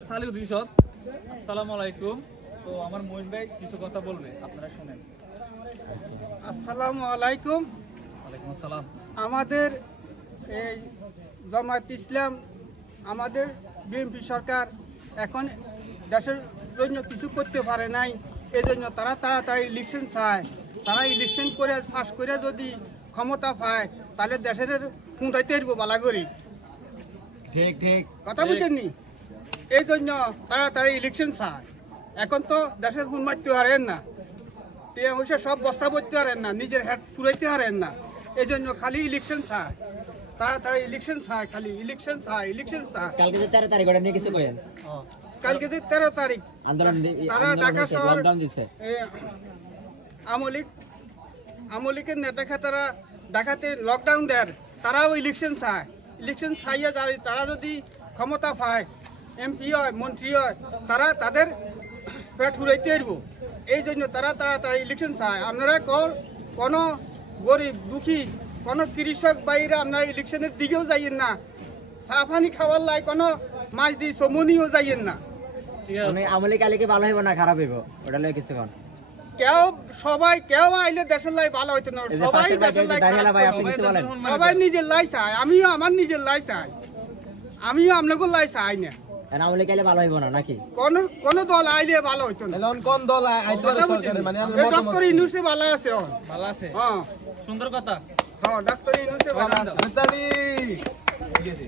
আসসালামু আলাইকুম। তো আমার মইন ভাই কিছু কথা বলবে, আপনারা শুনেন। আসসালামু আলাইকুম। ওয়ালাইকুম আসসালাম। আমাদের এই জামায়াত ইসলাম, আমাদের বিএনপি সরকার এখন দেশের জন্য কিছু করতে পারে নাই, এই জন্য তারা তাড়াতাড়ি ইলেকশন চায়। তারা ইলেকশন করে পাস করে যদি ক্ষমতা পায় তাহলে দেশের পুঁতাইতে আসবো বালা করি। ঠিক ঠিক কথা বুঝেননি? এই জন্য তাড়াতাড়ি ইলেকশন চায়। এখন তো দেশের হুন মারতে পারেন না, টিয়া পয়সা সব বস্তা করতে পারেন না, নিজের হেড পুরাইতে পারেন না। এই জন্য খালি ইলেকশন চায়, তাড়াতাড়ি ইলেকশন চায়, খালি ইলেকশন চায়, ইলেকশন চায়। কালকে যে 13 তারিখ ওটা নিয়ে কিছু কইেন। কালকে যে 13 তারিখ আন্দোলন তারা ঢাকা শহর লকডাউন দিছে। আমলিকের নেতা খাতারা ঢাকাতে লকডাউন দেয়, তারাও ইলেকশন চায়। ইলেকশন চাইয়া যায়, তারা যদি ক্ষমতা পায়, এমপি হয়, মন্ত্রী হয়, তারা তাদের পেট ফুরাইতে আসবো। এই জন্য তারা তাড়াতাড়ি ইলেকশন চায়। আপনারা কোনো গরিব দুঃখী কোনো কৃষক বাইরে আপনারা ইলেকশনের দিকেও যাইয়েন না, চা পানি খাওয়ার লাই কোনো মাছ দিয়ে চমনিও যাইয়েন না। আমি আমলি কালকে ভালো হইব না খারাপ হইব ওটা লয় কিছুক্ষণ। কেউ আইলে দেশের লাই ভালো হইতো না, সবাই দেশের লাই খারাপ ভাই করবে। আপনি কিছু বলেন। সবাই নিজের লাই চায়, আমিও আমার নিজের লাই চাই, আমিও আপনাকে লাই চাই না। আমলি কালে ভালো হইব না নাকি? কোন দল আইলে ভালো হইতো না। কোন দল আইতো সরকারে, মানে ডাক্তার ইউনুসে ভালো আছে, ভালো আছে। হ্যাঁ সুন্দর কথা। হ্যাঁ ডাক্তার ইউনুসে ভালো আছে। ঠিক আছে।